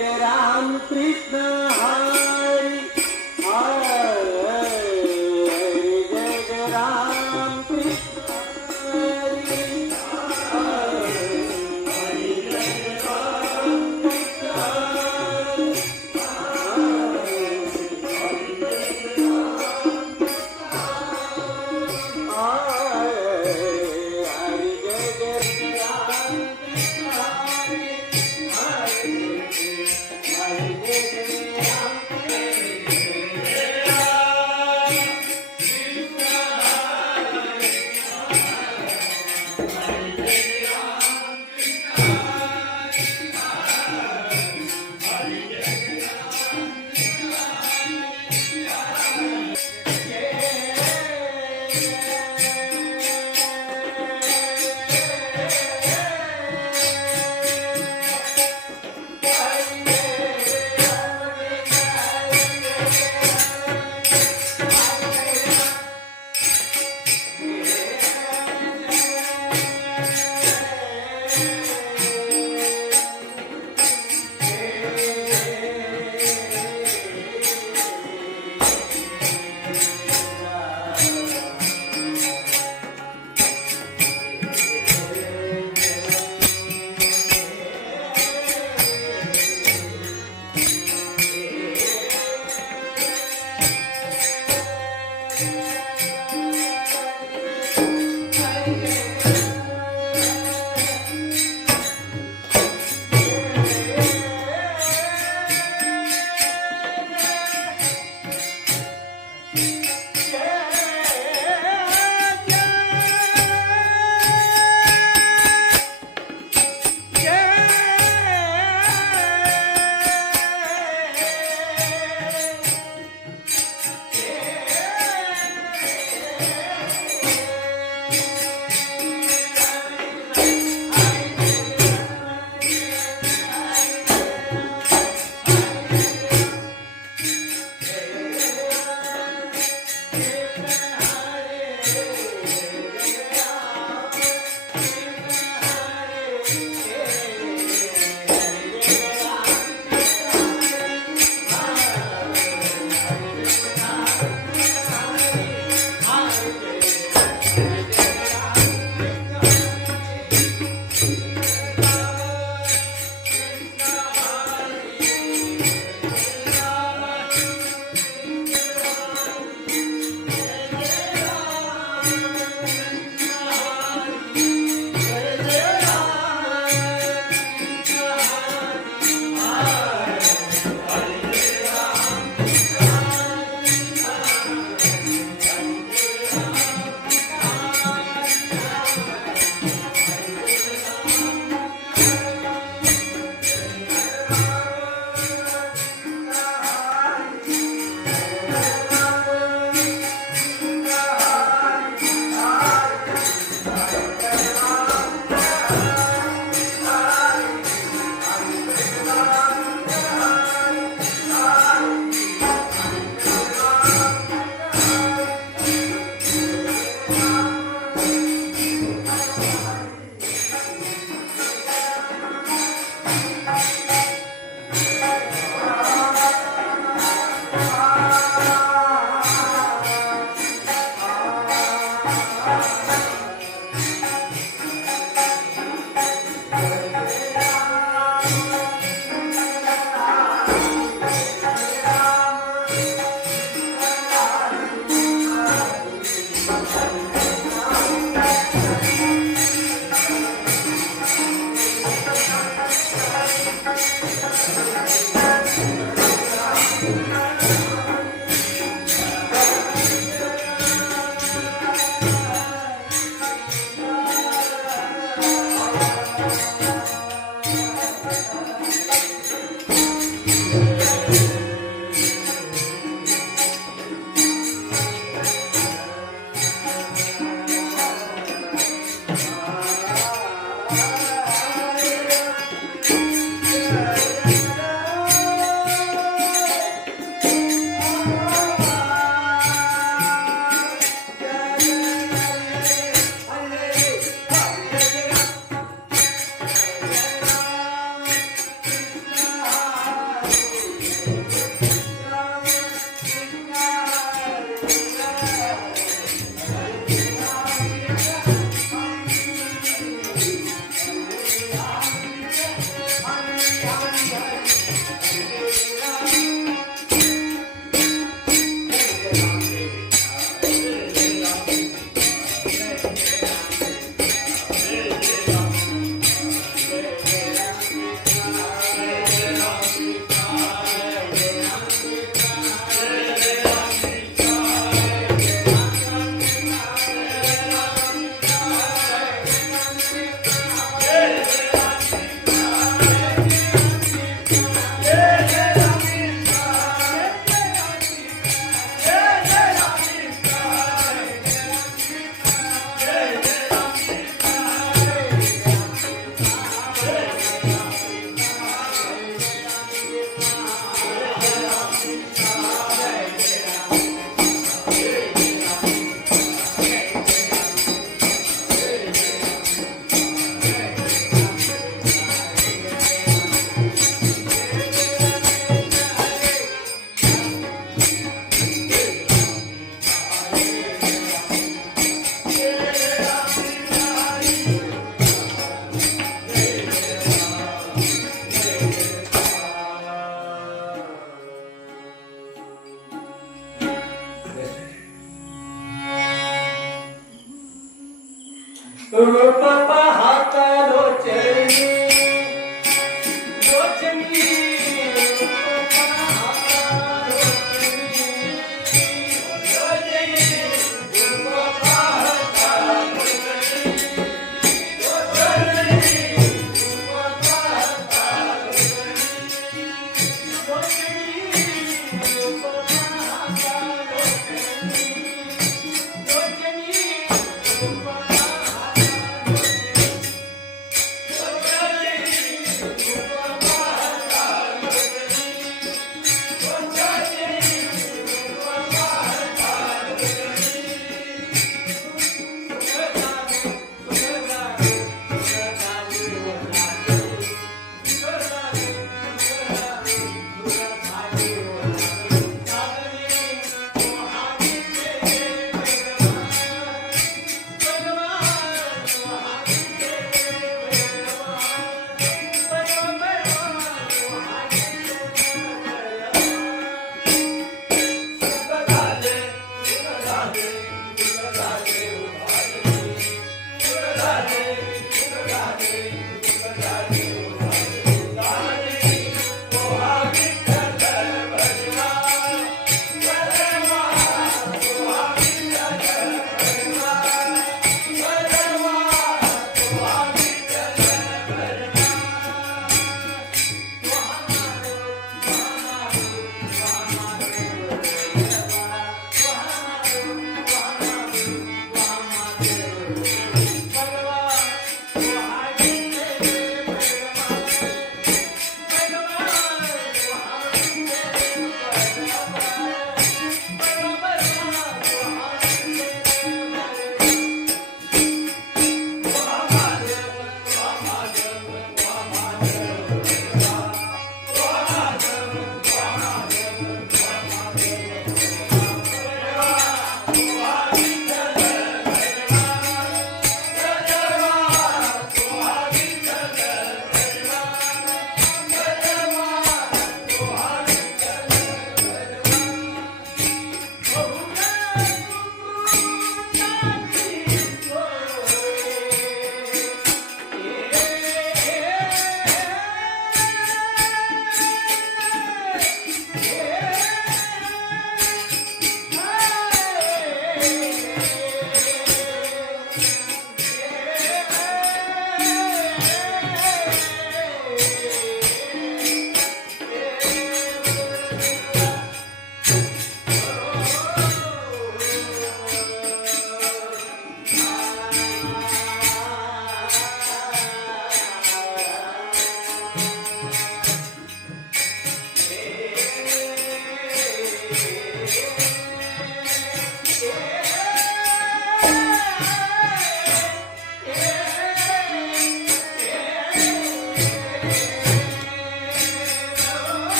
जय राम कृष्ण हरी हरी जय जय राम कृष्ण हरी हरी जय राम कृष्ण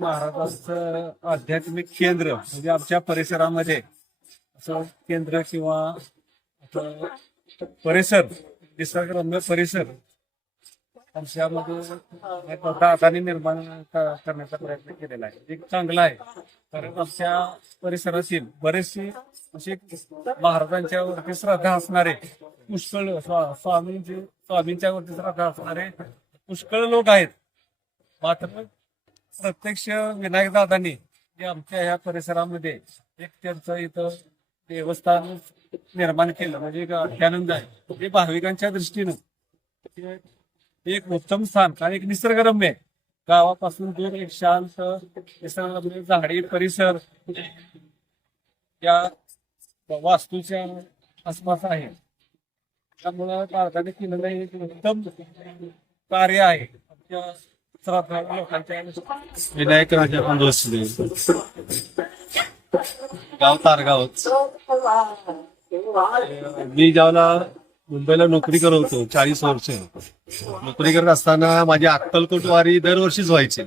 महाराजांचं आध्यात्मिक केंद्र म्हणजे आमच्या परिसरामध्ये असं केंद्र किंवा असं परिसर, निसर्गरम्य परिसर आमच्यामध्ये दादांनी निर्माण करण्याचा प्रयत्न केलेला आहे. एक चांगला आहे, कारण आमच्या परिसरातील बरेचसे असे महाराजांच्या वरती श्रद्धा असणारे पुष्कळ स्वामींच्या वरती श्रद्धा असणारे पुष्कळ लोक आहेत. मात्र प्रत्यक्ष विनायक दादांनी जे आमच्या ह्या परिसरामध्ये एक त्यांचं इथं देवस्थान निर्माण केलं म्हणजे एक अत्यानंद आहे. हे भाविकांच्या दृष्टीनं एक उत्तम स्थान आणि एक निसर्गरम्य गावापासून दूर एक शांत निसर्गरम्य झाडी परिसर या वास्तूच्या आसपास आहे. त्यामुळं दादाने केलेलं एक उत्तम कार्य आहे आमच्या लोकांच्या. विनायक राजा भोसले, गाव तारगाव. मी ज्यावेळेला मुंबईला नोकरी करत होतो 40 वर्ष, नोकरी करत असताना माझी अक्कलकोट वारी दरवर्षीच व्हायची.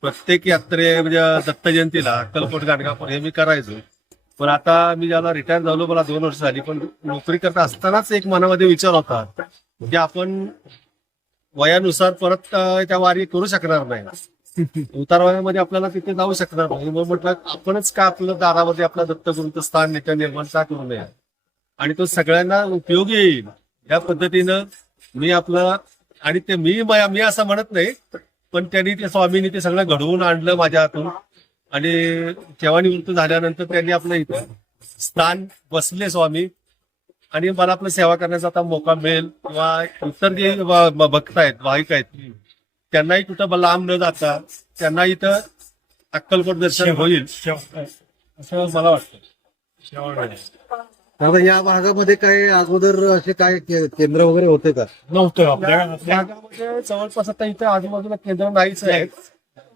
प्रत्येक यात्रे म्हणजे दत्त जयंतीला अक्कलकोट गाणगापूर हे मी करायचो. पण आता मी ज्याला रिटायर झालो, मला 2 वर्ष झाली, पण नोकरी करत असतानाच एक मनामध्ये विचार होता की आपण वयानुसार परत त्या वारी करू शकणार नाही, उतार वयामध्ये आपल्याला तिथे जाऊ शकणार नाही. मग म्हटलं आपणच का आपलं दारामध्ये आपलं दत्तगुरूंचं स्थान नित्य निर्माण का करू नये आणि तो सगळ्यांना उपयोगी येईल या पद्धतीनं मी आपलं. आणि ते मी असं म्हणत नाही, पण त्यांनी ते स्वामींनी ते सगळं घडवून आणलं माझ्या हातून. आणि सेवानिवृत्त झाल्यानंतर त्यांनी आपलं इथं स्थान बसले स्वामी, आणि मला आपलं सेवा करण्याचा आता मौका मिळेल. किंवा इतर जे भक्त आहेत, भाविक आहेत, त्यांनाही कुठं लांब न जाता त्यांना इथं अक्कलकोट दर्शन होईल असं मला वाटतं. आता या भागामध्ये काय अगोदर असे काय केंद्र वगैरे होते का? नव्हतं आपल्या भागामध्ये जवळपास आता इथं आजूबाजूला केंद्र नाहीच आहे.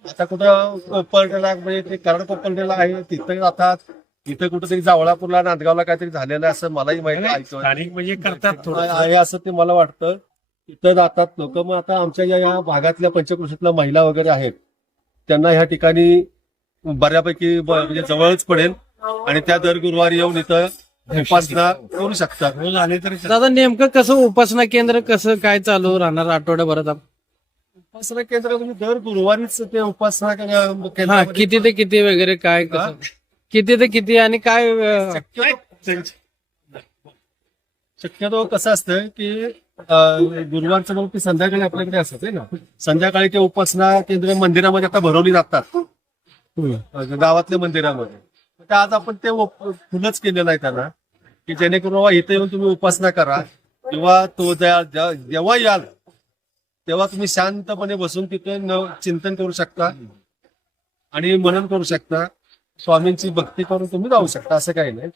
आता कुठं कोपर्डेला म्हणजे ते कराड कोपर्डेला आहे तिथं जातात. इथं कुठेतरी जावळापूरला नांदगावला काहीतरी झालेलं आहे असं मलाही माहिती आहे. स्थानिक म्हणजे करतात थोडं आहे असं ते मला वाटतं. तिथं जातात लोक. मग आता आमच्या या भागातल्या पंचकृषीतल्या महिला वगैरे आहेत त्यांना ह्या ठिकाणी बऱ्यापैकी म्हणजे जवळच पडेल आणि त्या दर गुरुवारी येऊन इथं उपासना करू शकतात. रोज आले तरी दादा नेमकं कसं उपासना केंद्र कसं काय चालू राहणार आठवड्याभरात? उपासना केंद्र म्हणजे दर गुरुवारीच ते उपासना हा, केंद्रामध्ये किती ते किती वगैरे काय कसं? किती ते किती आणि काय शक्यतो कसं असतं की गुरुवारचं मग ते संध्याकाळी आपल्याकडे असतं ना. संध्याकाळी ते उपासना केंद्र मंदिरामध्ये आता भरवली जातात गावातल्या मंदिरामध्ये. तर आज आपण ते फुलच केलेलं आहे त्यांना की जेणेकरून बाबा इथे येऊन तुम्ही उपासना करा किंवा तो जेव्हा याल तेव्हा तुम्ही शांतपणे बसून तिथे चिंतन करू शकता आणि मनन करू शकता. स्वामींची भक्ती करून तुम्ही जाऊ शकता. असं काही नाही.